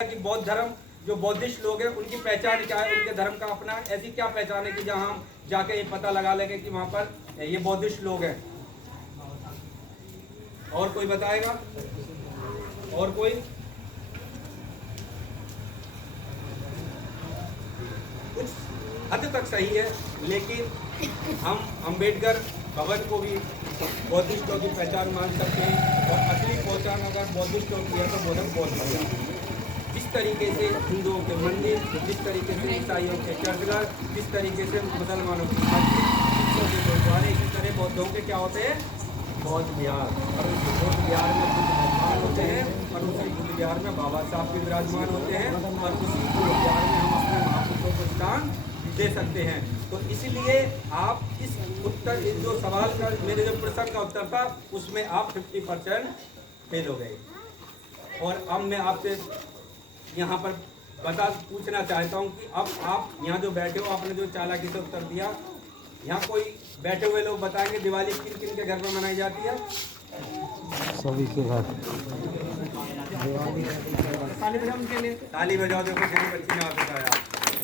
कि बौद्ध धर्म जो बौद्धिस्ट लोग हैं उनकी पहचान क्या है, उनके धर्म का अपना ऐसी क्या पहचान है कि जहां हम जाके ये पता लगा लेंगे कि वहां पर ये बौद्धिस्ट लोग हैं। और कोई बताएगा? और कोई? कुछ हद तक सही है, लेकिन हम अंबेडकर भवन को भी बौद्धिस्टों की पहचान मान सकते हैं और असली पहचान अगर बौद्धिस्टों की है तो बोधक बौद्ध। जिस तरीके से हिंदुओं के मंदिर, जिस तरीके से ईसाइयों के चर्चघर, जिस तरीके से मुसलमानों की मस्जिद, सिखों के गुरुद्वारे, इसी तरह बौद्धों के क्या होते हैं? बौद्ध विहार। और उस बौद्ध विहार में बुद्ध भगवान होते हैं और उसी बुद्ध विहार में बाबा साहब भी विराजमान होते हैं और उसी बुद्ध विहार में हम अपने महापुरुषों को स्थान दे सकते हैं। तो इसलिए आप इस उत्तर जो सवाल का मेरे जो प्रश्न का उत्तर था उसमें आप 50% फेल हो गए। और अब मैं आपसे यहाँ पर पूछना चाहता हूँ कि अब आप यहाँ जो बैठे हो, आपने जो चालाकी से उत्तर दिया, यहाँ कोई बैठे हुए लोग बताएंगे दिवाली किन किन के घर में मनाई जाती है? सभी के घर। ताली बजाओ उनके लिए, ताली बजाओ। देखो गरीब बच्ची ने आप बताया।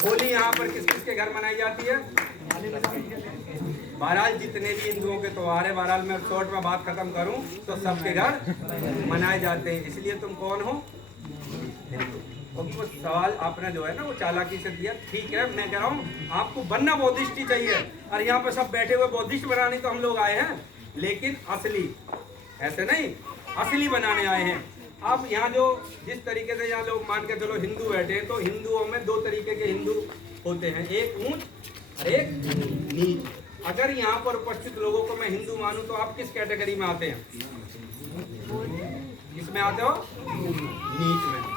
होली यहाँ पर किस किस के घर मनाई जाती है? बहरहाल जितने भी हिंदुओं के त्योहार है, बहरहाल मैं शॉर्ट में बात खत्म करूं तो सबके घर मनाए जाते हैं। इसलिए तुम कौन हो? क्योंकि वो सवाल आपने जो है ना वो चालाकी से दिया। ठीक है, मैं कह रहा हूँ आपको बनना बौद्धिस्ट ही चाहिए। और यहाँ पर सब बैठे हुए बौद्धिस्ट बनाने तो हम लोग आए हैं, लेकिन असली ऐसे नहीं, असली बनाने आए हैं। अब यहाँ जो जिस तरीके से यहाँ लोग मान के चलो हिंदू बैठे हैं, तो हिंदुओं में दो तरीके के हिंदू होते हैं, एक ऊंच और एक नीच। अगर यहाँ पर उपस्थित लोगों को मैं हिंदू मानूं तो आप किस कैटेगरी में आते हैं? किसमें आते हो? नीच में।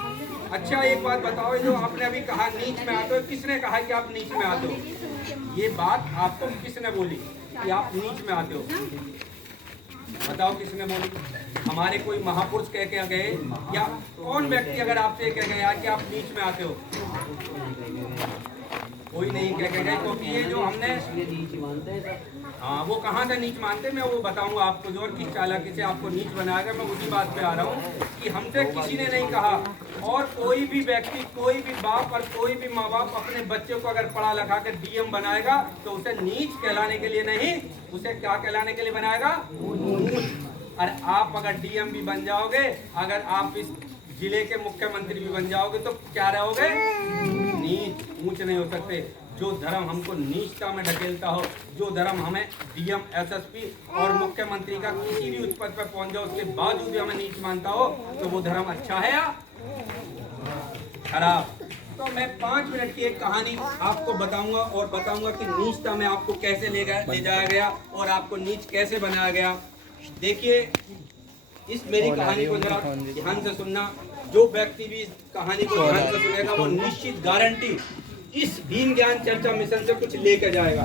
अच्छा एक बात बताओ, जो आपने अभी कहा नीच में आते हो, किसने कहा कि आप नीच में आते हो? ये बात आपको किसने बोली कि आप नीच में आते हो? बताओ किसने बोली? हमारे कोई महापुरुष कह के गए या कौन व्यक्ति अगर आपसे कह गया कि आप नीच में आते हो? कोई नहीं कह के गए, क्योंकि ये जो हमने हाँ वो कहाँ से नीच मानते मैं वो बताऊंगा आपको। जो किस चालाकी से आपको नीच बनाएगा मैं उसी बात पे आ रहा हूँ कि हमसे किसी ने नहीं कहा। और कोई भी व्यक्ति, कोई भी बाप और कोई भी माँ बाप अपने बच्चे को अगर पढ़ा लिखा के डीएम बनाएगा तो उसे नीच कहलाने के लिए नहीं, उसे क्या कहलाने के लिए बनाएगा? और आप अगर डीएम भी बन जाओगे, अगर आप इस जिले के मुख्यमंत्री भी बन जाओगे तो क्या रहोगे? नीच, ऊंच नहीं हो सकते। जो धर्म हमको नीचता में ढकेलता हो, जो धर्म हमें डीएम, एसएसपी और मुख्यमंत्री का किसी भी उच्च पद पर पहुंच जाओ उसके बावजूद भी हमें नीच मानता हो, तो वो धर्म अच्छा है या खराब? तो मैं 5 मिनट की एक कहानी आपको बताऊंगा और बताऊंगा कि नीचता में आपको कैसे ले जाया गया और आपको नीच कैसे बनाया गया। देखिए इस मेरी कहानी को जरा ध्यान से सुनना। जो व्यक्ति भी इस कहानी को ध्यान से सुनेगा वो निश्चित गारंटी इस दीन ज्ञान चर्चा मिशन से कुछ लेकर जाएगा।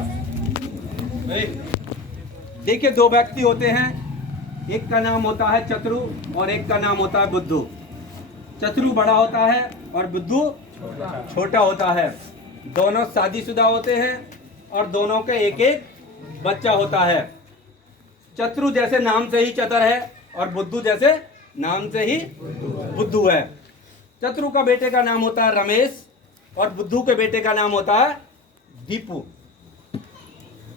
देखिए दो व्यक्ति होते हैं, एक का नाम होता है चतुरु और एक का नाम होता है बुद्धू। चतुरु बड़ा होता है और बुद्धू छोटा होता है। दोनों शादीशुदा होते हैं और दोनों के एक एक बच्चा होता है। चतुरु जैसे नाम से ही चतर है और बुद्धू जैसे नाम से ही बुद्धू है। चतुरु का बेटे का नाम होता है रमेश और बुद्धू के बेटे का नाम होता है दीपू।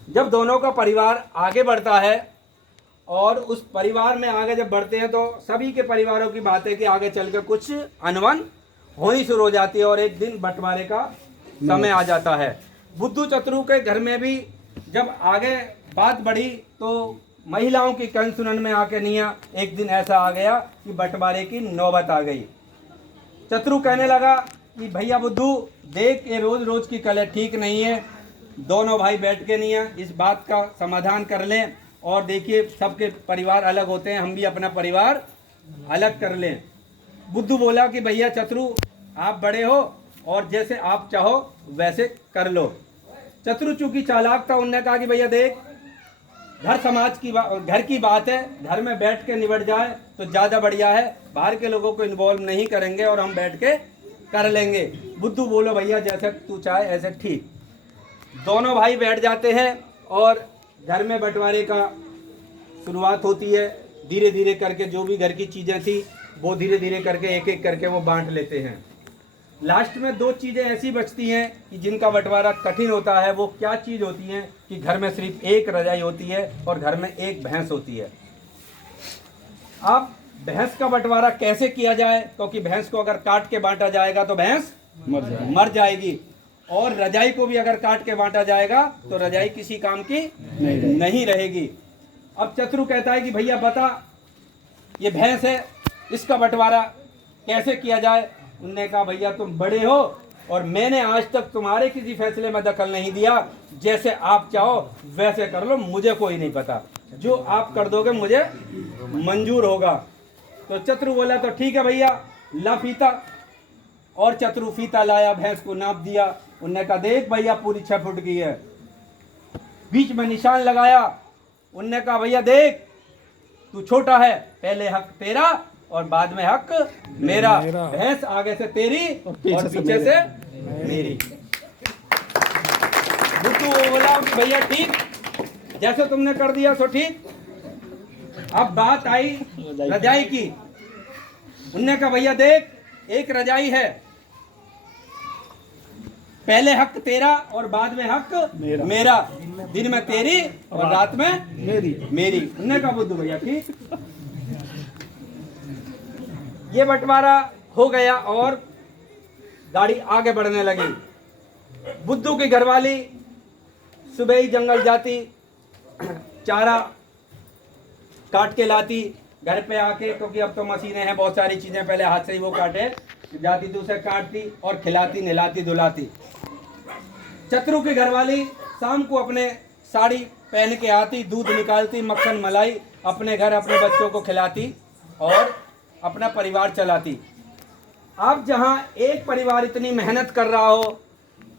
जब दोनों का परिवार आगे बढ़ता है और उस परिवार में आगे जब बढ़ते हैं तो सभी के परिवारों की बातें कि आगे चल के कुछ अनबन होनी शुरू हो जाती है और एक दिन बंटवारे का समय आ जाता है। बुद्धू चतुरु के घर में भी जब आगे बात बढ़ी तो महिलाओं की कन सुनन में आके निया एक दिन ऐसा आ गया कि बंटवारे की नौबत आ गई। चतुरु कहने लगा कि भैया बुद्धू देख, ये रोज रोज की कलह ठीक नहीं है, दोनों भाई बैठ के निया इस बात का समाधान कर लें। और देखिए सबके परिवार अलग होते हैं, हम भी अपना परिवार अलग कर लें। बुद्धू बोला कि भैया चतुरु आप बड़े हो और जैसे आप चाहो वैसे कर लो। चतुरु चूंकि चालाक था, उनने कहा कि भैया देख, घर समाज की घर की बात है, घर में बैठ के निबट जाए तो ज़्यादा बढ़िया है, बाहर के लोगों को इन्वॉल्व नहीं करेंगे और हम बैठ के कर लेंगे। बुद्धू बोलो भैया जैसे तू चाहे ऐसे ठीक। दोनों भाई बैठ जाते हैं और घर में बंटवारे का शुरुआत होती है। धीरे धीरे करके जो भी घर की चीज़ें थी वो धीरे धीरे करके एक एक करके वो बांट लेते हैं। लास्ट में दो चीजें ऐसी बचती हैं कि जिनका बंटवारा कठिन होता है। वो क्या चीज होती है कि घर में सिर्फ एक रजाई होती है और घर में एक भैंस होती है। अब भैंस का बंटवारा कैसे किया जाए, क्योंकि भैंस को अगर काट के बांटा जाएगा तो भैंस मर जाएगी, और रजाई को भी अगर काट के बांटा जाएगा तो रजाई किसी काम की नहीं रहेगी। अब चतुर कहता है कि भैया बता, ये भैंस है, इसका बंटवारा कैसे किया जाए। उनने कहा भैया तुम बड़े हो और मैंने आज तक तुम्हारे किसी फैसले में दखल नहीं दिया, जैसे आप चाहो वैसे कर लो, मुझे कोई नहीं पता, जो आप कर दोगे मुझे मंजूर होगा। तो चतुर बोला तो ठीक है भैया, ला फीता। और चतुर फीता लाया, भैंस को नाप दिया। उनने कहा देख भैया पूरी 6 फुट की है। बीच में निशान लगाया। उनने कहा भैया देख तू छोटा है, पहले हक तेरा और बाद में हक मेरा। भैंस आगे से तेरी और पीछे से मेरी। बुद्धू बोला भैया ठीक, जैसे तुमने कर दिया सो ठीक। अब बात आई रजाई की। उनने कहा भैया देख एक रजाई है, पहले हक तेरा और बाद में हक मेरा। दिन में तेरी और रात में मेरी। उनने कहा बुद्धू भैया ठीक। ये बंटवारा हो गया और गाड़ी आगे बढ़ने लगी। बुद्धू की घरवाली सुबह ही जंगल जाती, चारा काट के लाती, घर पे आके, क्योंकि अब तो मशीनें हैं बहुत सारी चीजें, पहले हाथ से ही वो काटे जाती थी, उसे काटती और खिलाती, नहलाती, धुलाती। चतुर की घरवाली शाम को अपने साड़ी पहन के आती, दूध निकालती, मक्खन मलाई अपने घर अपने बच्चों को खिलाती और अपना परिवार चलाती। अब जहां एक परिवार इतनी मेहनत कर रहा हो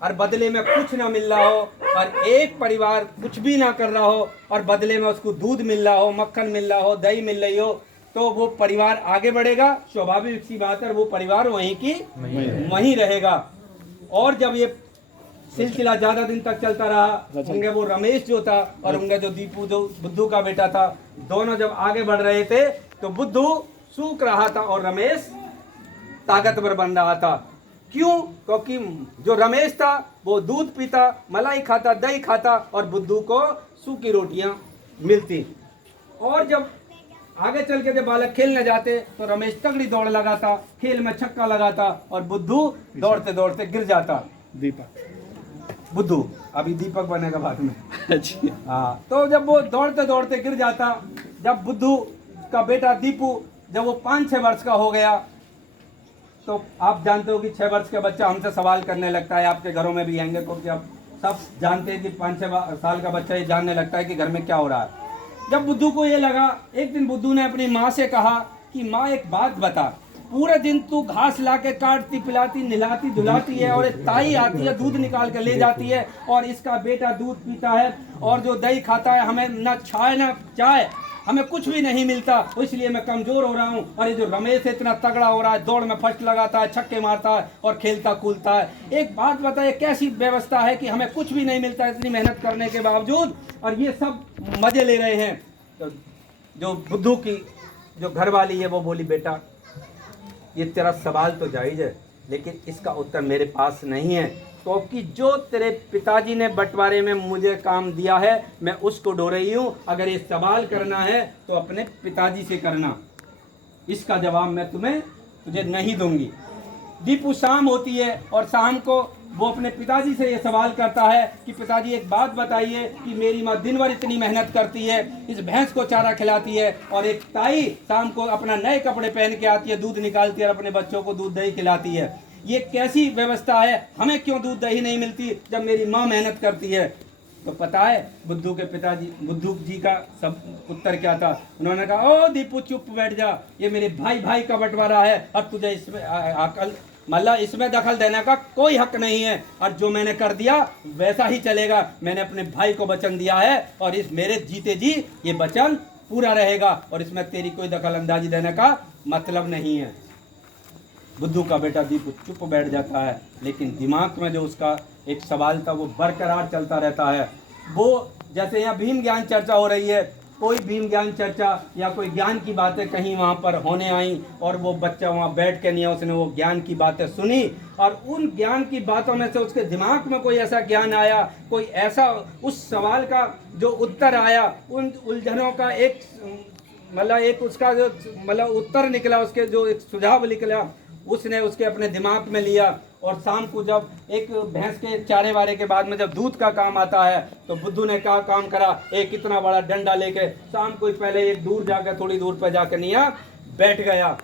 और बदले में कुछ ना मिल रहा हो, और एक परिवार कुछ भी ना कर रहा हो और बदले में उसको दूध मिल रहा हो, मक्खन मिल रहा हो, दही मिल रही हो, तो वो परिवार आगे बढ़ेगा, स्वाभाविक सी बात है, वो परिवार वहीं की वहीं रहेगा। और जब ये सिलसिला ज्यादा दिन तक चलता रहा, उनके वो रमेश जो था और उनका जो दीपू जो बुद्धू का बेटा था, दोनों जब आगे बढ़ रहे थे तो बुद्धू सूख रहा था और रमेश ताकतवर बन रहा था। क्यों? क्योंकि जो रमेश था वो दूध पीता, मलाई खाता, दही खाता और बुद्धू को सूखी रोटियां मिलती। और जब आगे चल के जब बालक खेलने जाते तो रमेश तगड़ी दौड़ लगाता, खेल में छक्का लगाता और बुद्धू दौड़ते दौड़ते गिर जाता। बुद्धू अभी दीपक बनेगा बाद में। हाँ, तो जब वो दौड़ते दौड़ते गिर जाता, जब बुद्धू का बेटा दीपू जब वो 5-6 वर्ष का हो गया, तो आप जानते हो कि 6 वर्ष का बच्चा हमसे सवाल करने लगता है, आपके घरों में भी आएंगे, क्योंकि आप सब जानते हैं कि 5-6 साल का बच्चा ये जानने लगता है कि घर में क्या हो रहा है। जब बुद्धू को ये लगा, एक दिन बुद्धू ने अपनी माँ से कहा कि माँ एक बात बता, पूरे दिन तू घास ला के काटती, पिलाती, नहलाती, धुलाती है, और एक ताई आती है दूध निकाल के ले जाती है, और इसका बेटा दूध पीता है और जो दही खाता है, हमें ना छाए ना चाय, हमें कुछ भी नहीं मिलता, इसलिए मैं कमजोर हो रहा हूँ। और ये जो रमेश इतना तगड़ा हो रहा है, दौड़ में फर्स्ट लगाता है, छक्के मारता है और खेलता कूदता है। एक बात बताइए, कैसी व्यवस्था है कि हमें कुछ भी नहीं मिलता इतनी मेहनत करने के बावजूद, और ये सब मजे ले रहे हैं। तो जो बुद्धू की जो घरवाली है वो बोली, बेटा ये तेरा सवाल तो जायज़ है, लेकिन इसका उत्तर मेरे पास नहीं है, क्योंकि जो तेरे पिताजी ने बंटवारे में मुझे काम दिया है मैं उसको डो रही हूँ। अगर ये सवाल करना है तो अपने पिताजी से करना, इसका जवाब मैं तुझे नहीं दूंगी। दीपू शाम होती है और शाम को वो अपने पिताजी से ये सवाल करता है कि पिताजी एक बात बताइए कि मेरी माँ दिन भर इतनी मेहनत करती है, इस भैंस को चारा खिलाती है, और एक ताई शाम को अपना नए कपड़े पहन के आती है, दूध निकालती है और अपने बच्चों को दूध दही खिलाती है, ये कैसी व्यवस्था है? हमें क्यों दूध दही नहीं मिलती जब मेरी माँ मेहनत करती है? तो पता है बुद्धू के पिताजी, बुद्धू जी का सब उत्तर क्या था? उन्होंने कहा, ओ दीपू चुप बैठ जा, ये मेरे भाई का बंटवारा है, अब तुझे इसमें अकल मतलब इसमें दखल देने का कोई हक नहीं है, और जो मैंने कर दिया वैसा ही चलेगा। मैंने अपने भाई को वचन दिया है और इस मेरे जीते जी ये वचन पूरा रहेगा, और इसमें तेरी कोई दखल अंदाजी देने का मतलब नहीं है। बुद्धू का बेटा दीपू चुप बैठ जाता है, लेकिन दिमाग में जो उसका एक सवाल था वो बरकरार चलता रहता है। वो जैसे यहाँ भीम ज्ञान चर्चा हो रही है, कोई भीम ज्ञान चर्चा या कोई ज्ञान की बातें कहीं वहाँ पर होने आई और वो बच्चा वहाँ बैठ के नहीं, उसने वो ज्ञान की बातें सुनी और उन ज्ञान की बातों में से उसके दिमाग में कोई ऐसा ज्ञान आया, कोई ऐसा उस सवाल का जो उत्तर आया, उन उलझनों का एक मतलब एक उसका जो मतलब उत्तर निकला, उसके जो एक सुझाव निकला, उसने उसके अपने दिमाग में लिया। और शाम को जब एक भैंस के चारे वारे के बाद में जब दूध का काम आता है तो बुद्धू ने क्या काम करा, एक इतना बड़ा डंडा लेके शाम को पहले एक दूर जाकर थोड़ी दूर पर जाकर निया बैठ गया।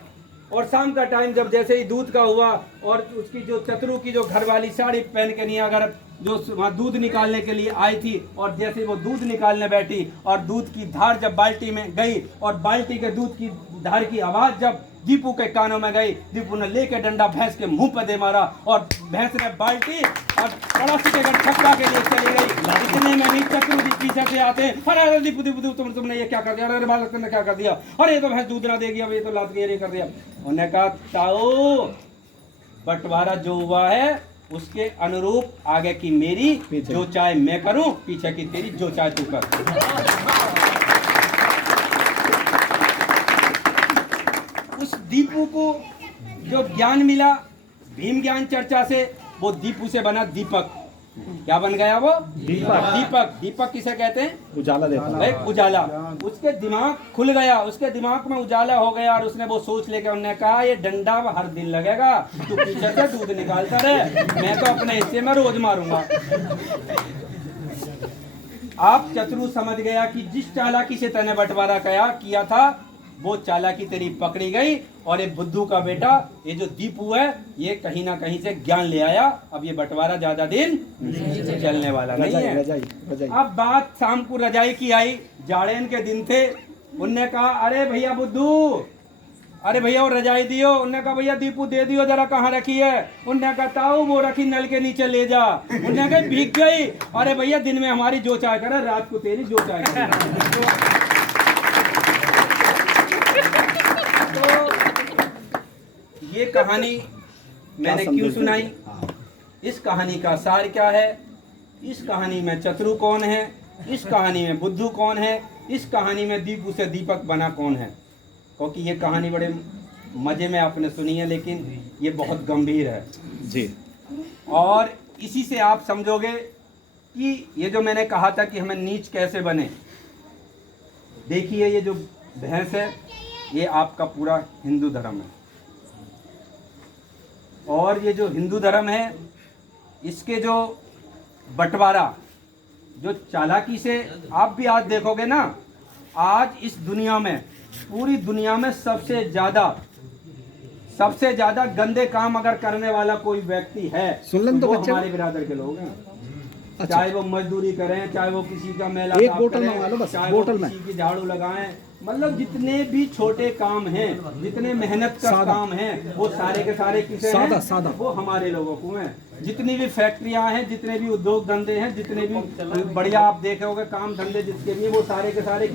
और शाम का टाइम जब जैसे ही दूध का हुआ और उसकी जो चतरू की जो घरवाली साड़ी पहन के नहीं अगर जो वहाँ दूध निकालने के लिए आई थी और जैसे वो दूध निकालने बैठी और दूध की धार जब बाल्टी में गई और बाल्टी के दूध की धार की आवाज़ जब दीपू के कानों में गई, दीपू ने लेके डंडा भैंस के मुंह पर दे मारा और भैंस ने बाल्टी और कड़ासी के घर छक्का के लिए चली गई। इतने में नहीं चतरू जी पीछे से आते हैं, अरे दीपू दीपू तुमने ये क्या कर दिया, अरे बालक ने क्या कर दिया, अरे ये तो भैंस दूध ना देगी, अब ये तो लात ये कर दिया। उन्होंने कहा ताऊ बंटवारा जो हुआ है उसके अनुरूप आगे की मेरी जो चाहे मैं करूं, पीछे की तेरी जो चाहे तू कर। उस दीपू को जो ज्ञान मिला भीम ज्ञान चर्चा से, वो दीपू से बना दीपक। क्या बन गया वो? दीपक। दीपक दीपक किसे कहते हैं? उजाला देता है, उजाला। उसके दिमाग खुल गया, उसके दिमाग में उजाला हो गया और उसने वो सोच लेके उन्होंने कहा ये डंडा हर दिन लगेगा, तू पीछे से दूध निकालता रहे, मैं तो अपने हिस्से में रोज मारूंगा। आप चतुर समझ गया कि जिस चालाकी से तैने बंटवारा किया था वो चालाकी तेरी पकड़ी गई और ये बुद्धू का बेटा ये जो दीपू है ये कहीं ना कहीं से ज्ञान ले आया। अब ये बंटवारा ज्यादा दिन चलने वाला नहीं है। रजाई। अब बात शाम को रजाई की आई, जाड़ेन के दिन थे। उनने कहा अरे भैया बुद्धू, अरे भैया वो रजाई दियो। उनने कहा भैया दीपू दे दियो जरा, कहाँ रखी है? उनने कहा ताऊ वो रखी नल के नीचे ले जा। उनने कहा भीग गई। अरे भैया दिन में हमारी जो चाय करे, रात को तेरी जो चाय करे। ये कहानी मैंने क्यों सुनाई? इस कहानी का सार क्या है? इस कहानी में चतुरू कौन है? इस कहानी में बुद्धू कौन है? इस कहानी में दीपू से दीपक बना कौन है? क्योंकि ये कहानी बड़े मजे में आपने सुनी है लेकिन ये बहुत गंभीर है जी। और इसी से आप समझोगे कि ये जो मैंने कहा था कि हमें नीच कैसे बने। देखिए ये जो भैंस है ये आपका पूरा हिंदू धर्म है और ये जो हिंदू धर्म है इसके जो बंटवारा जो चालाकी से आप भी आज देखोगे ना, आज इस दुनिया में पूरी दुनिया में सबसे ज्यादा गंदे काम अगर करने वाला कोई व्यक्ति है तो वो हमारे बिरादर के लोग हैं। अच्छा। चाहे वो मजदूरी करें, चाहे वो किसी का मेला साफ करें, चाहे वो किसी की झाड़ू लगाएं, मतलब जितने भी छोटे काम हैं, जितने मेहनत का काम है वो सारे के सारे किसे हैं? वो हमारे लोगों को हैं। जितनी भी फैक्ट्रियां हैं, जितने भी उद्योग धंधे हैं, जितने भी बढ़िया आप देखे होंगे काम धंधे जिसके लिए, वो सारे के सारे